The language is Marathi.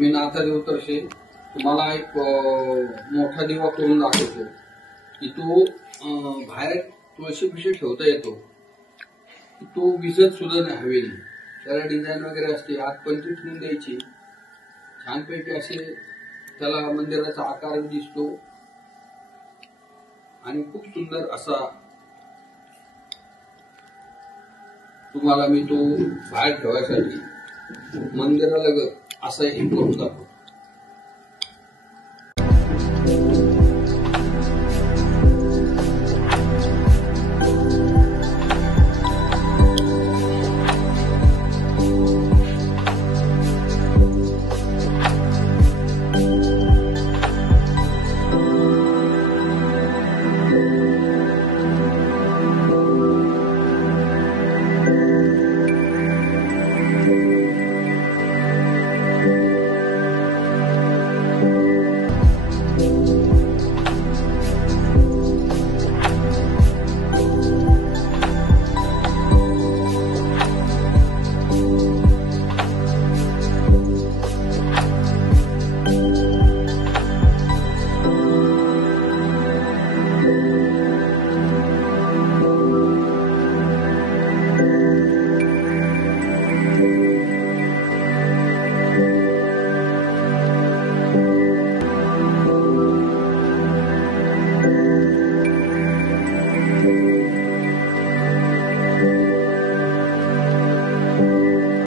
मी नाथा देवतर्फे तुम्हाला एक मोठा दिवा करून दाखवतो की तो बाहेर तुळशी पिशी ठेवता येतो, तो विजत सुद्धा नाही हवेली. त्याला डिझाईन वगैरे असते, आतपर्यंत ठेवून द्यायची, छानपैकी असे त्याला मंदिराचा आकार दिसतो आणि खूप सुंदर असा तुम्हाला मी तो बाहेर ठेवायसाठी मंदिरालगत असा एक करून दाखवतो.